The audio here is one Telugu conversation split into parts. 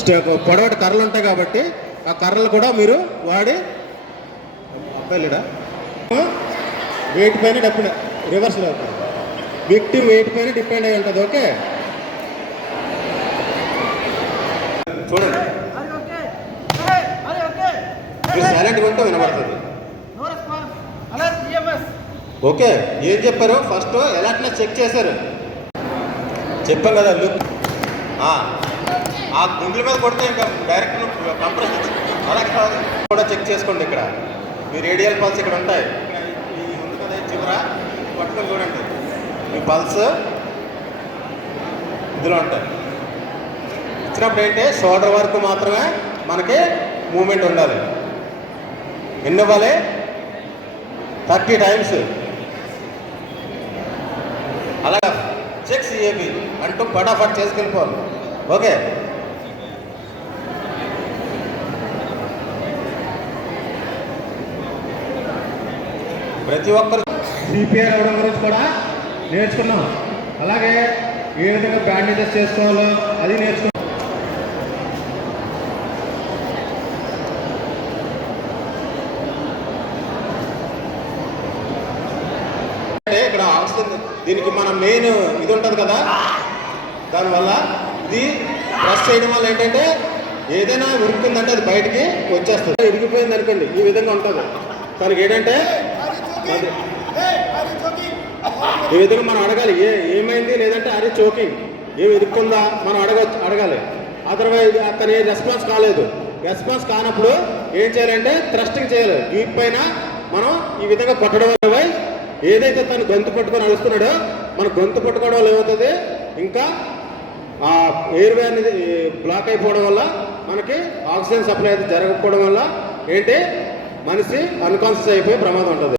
స్టె- పొడవటి కర్రలు ఉంటాయి కాబట్టి ఆ కర్రలు కూడా మీరు వాడి అబ్బాయిలేడా వెయిట్ పైన డిపెండ్ రివర్స్లో విక్టిమ్ వెయిట్ పైన డిపెండ్ అయి ఉంటుంది ఓకే? చూడండి. సైలెంట్గా ఉంటే వినబడుతుంది. ఓకే ఏం చెప్పారు? ఫస్ట్ ఎలాంటి చెక్ చేశారు. చెప్పాం కదా లుక్ ఆ గుండెల మీద కొడితే ఇంకా డైరెక్ట్ కంప్రెస్ అలా కాదు. కూడా చెక్ చేసుకోండి ఇక్కడ. మీ రేడియల్ పల్స్ ఇక్కడ ఉంటాయి. ఇక్కడ ఉంది కదా ఈ చివర. పట్టుకొని చూడండి. మీ పల్స్ ఇందులో ఉంటాయి. ఇచ్చినప్పుడు ఏంటి? షోల్డర్ వరకు మాత్రమే మనకి మూమెంట్ ఉండాలి. ఎన్ని ఇవ్వాలి థర్టీ టైమ్స్ అలా చెక్ సిఏబి అంటూ ఫటాఫట్ చేసుకెళ్ళిపోవాలి. ఓకే. ప్రతి ఒక్కరు సిపిఆర్ అవ్వడం గురించి కూడా నేర్చుకున్నాం. అలాగే ఏ విధంగా బ్యాండేజెస్ చేసుకోవాలో అది నేర్చుకున్నాం. ఇక్కడ ఆక్సిజన్ దీనికి మన మెయిన్ ఇది ఉంటుంది కదా? దానివల్ల ఇది ప్రెస్ చేయడం వల్ల ఏంటంటే ఏదైనా ఉరుకుందంటే అది బయటికి వచ్చేస్తుంది. ఇరిగిపోయింది అనుకోండి ఈ విధంగా ఉంటుంది. దానికి ఏంటంటే ఈ విధంగా మనం అడగాలి ఏ ఏమైంది లేదంటే అరే చోకింగ్ ఏమి ఇరుక్కుందా మనం అడగ అడగాలి. అదర్వైజ్ అతని రెస్పాన్స్ కాలేదు. రెస్పాన్స్ కానప్పుడు ఏం చేయాలంటే థ్రస్టింగ్ చేయాలి. వీప్ పైన మనం ఈ విధంగా కొట్టడం వల్ల ఏదైతే తను గొంతు పట్టుకొని అడుస్తున్నాడో మన గొంతు పట్టుకోవడం వల్ల ఏమవుతుంది? ఇంకా ఆ ఎయిర్వే అనేది బ్లాక్ అయిపోవడం వల్ల మనకి ఆక్సిజన్ సప్లై అయితే జరగకపోవడం వల్ల ఏంటి? మనిషి అన్కాన్షియస్ అయిపోయే ప్రమాదం ఉంటుంది.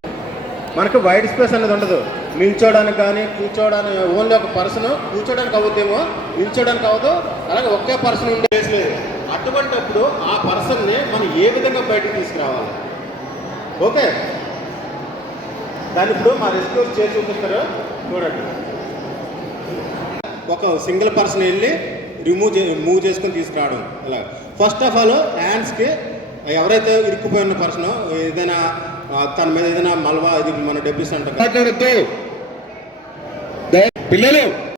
మనకు వైడ్ స్పేస్ అనేది ఉండదు. నిల్చోడానికి కానీ కూర్చోడానికి ఓన్లీ ఒక పర్సన్ కూర్చోడానికి అవుద్దేమో నిల్చోడానికి అవ్వదు. అలాగే ఒకే పర్సన్ ఉండే లేదు అటువంటిప్పుడు ఆ పర్సన్ని మనం ఏ విధంగా బయటకు తీసుకురావాలి? ఓకే? దాన్ని ఇప్పుడు మా రెస్క్యూస్ చేసి చూపిస్తారు. చూడండి. ఒక సింగిల్ పర్సన్ వెళ్ళి రిమూవ్ చే మూవ్ చేసుకొని తీసుకురావడం. అలా. ఫస్ట్ ఆఫ్ ఆల్ హ్యాండ్స్కి ఎవరైతే ఇరుక్కుపోయిన పర్సన్ ఏదైనా తన మీద ఏదైనా మల్వా ఇది మన డెబ్యూస్ అంటాం పిల్లలు!